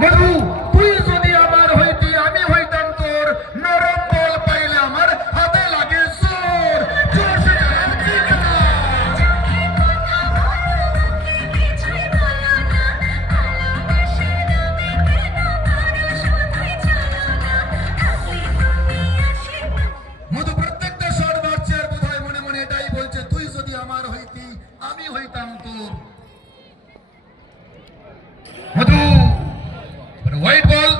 মধু তুই যদি আমার হইতি আমি হইতাম তোর, নরম বল পাইলে আমার হাতে লাগে জোর। জোরসে চালাচ্ছি কেন? মধু প্রত্যেকটা শট মারছে আর কোথায় মনে মনে এটাই বলছে, তুই যদি আমার হইতি আমি হইতাম তোর। মধু হোয়াইট বল।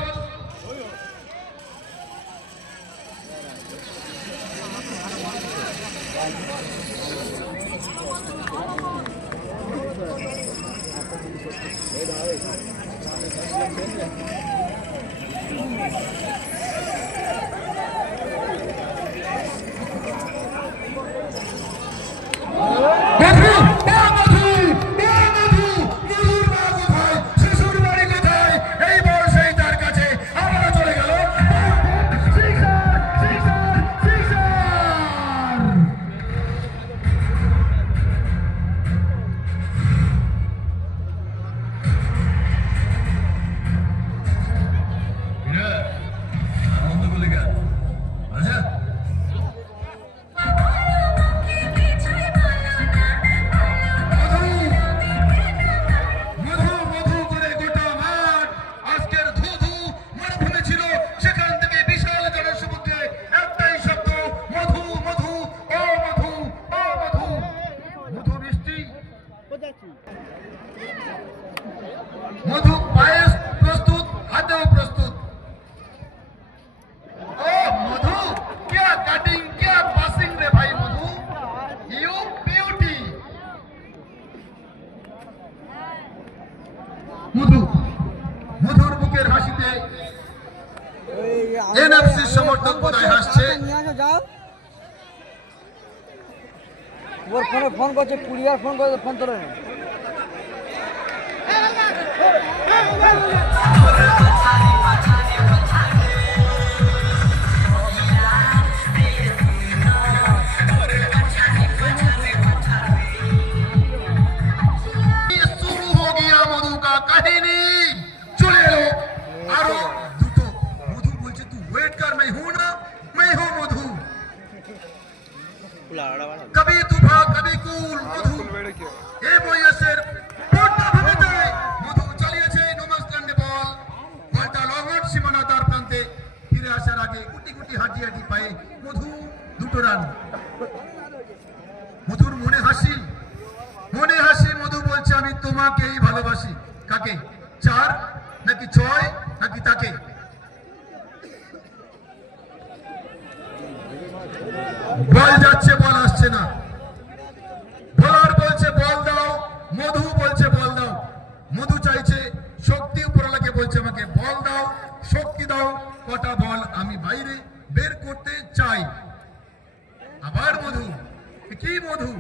মধু পায়েস প্রস্তুত, হাতেও প্রস্তুত। ও মধু क्या कटिंग क्या पासिंग रे भाई मधु, यू ब्यूटी। মধু মধুর বুকের হাসিতে এনএফসি সমর্থক বোধহয় হাসছে। ওর ফোনে ফোন করছে, কুরিয়ার ফোন করে, ফোন তোলে না। शुरू हो गया मधु का कहानी, चले लो आरो दुतो। मधु बोलছে तू वेट कर, मैं हूं ना, मैं हूं मधु। कभी तूफान कभी कूल मधु ए বয়সের পড়তা ভাবেতে মধু চালিয়েছে নমস্কান্ডে বল। বলটা লঙ্ঘন সীমানা তার প্রান্তে ফিরে আসার আগে কুটি কুটি হাঁটি হাঁটি পায়ে মধু দুটো রান। মধুর মনে হাসি, মনে হাসি। মধু বলছে আমি তোমাকেই ভালোবাসি। কাকে? 4 নাকি 6 নাকি তাকে? বল যাচ্ছে, বল আসছে না। বোলার বলছে বল দাও, মধু বলছে বল দাও। মধু চাইছে শক্তি, উপরওয়ালাকে বলছে আমাকে বল দাও, শক্তি দাও। কটা বল আমি বাইরে বের করতে চাই। আবার মধু, কি মধু?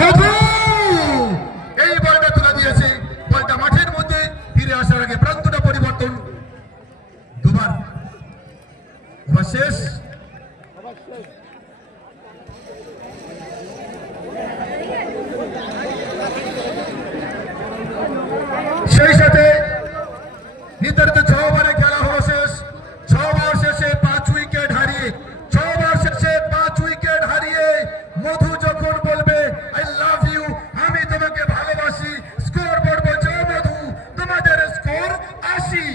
মধু এই বলটা তুলে দিয়েছে। বলটা মাঠের মধ্যে ফিরে আসার আগে প্রান্তটা পরিবর্তন। দুবার শেষ। সেই সাথে নির্ধারিত 6 ওভারে খেলা হলো শেষ। 6 ওভার শেষে 5 উইকেট হারিয়ে, 6 ওভার শেষে 5 উইকেট হারিয়ে মধু যখন বলবে আই লাভ ইউ, আমি তোমাকে ভালোবাসি, স্কোর বোর্ড বলছে ও মধু তোমাদের স্কোর 80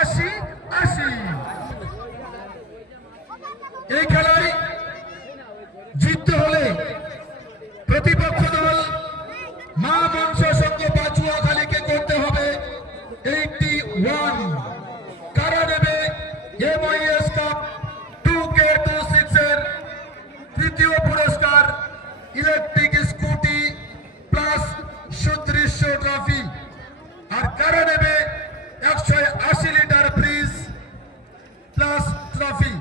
80 80। এই খেলায় জিততে হলে প্রতিপক্ষ দল মা মঞ্চ সঙ্গে পাচুয়াখালীকে করতে হবে 81। কারা নেবে MIS কাপ 2K26 এর তৃতীয় পুরস্কার ইলেকট্রিক স্কুটি প্লাস 3700 ট্রফি। আর কারা নেবে 180 লিটার ফ্রিজ প্লাস ট্রফি।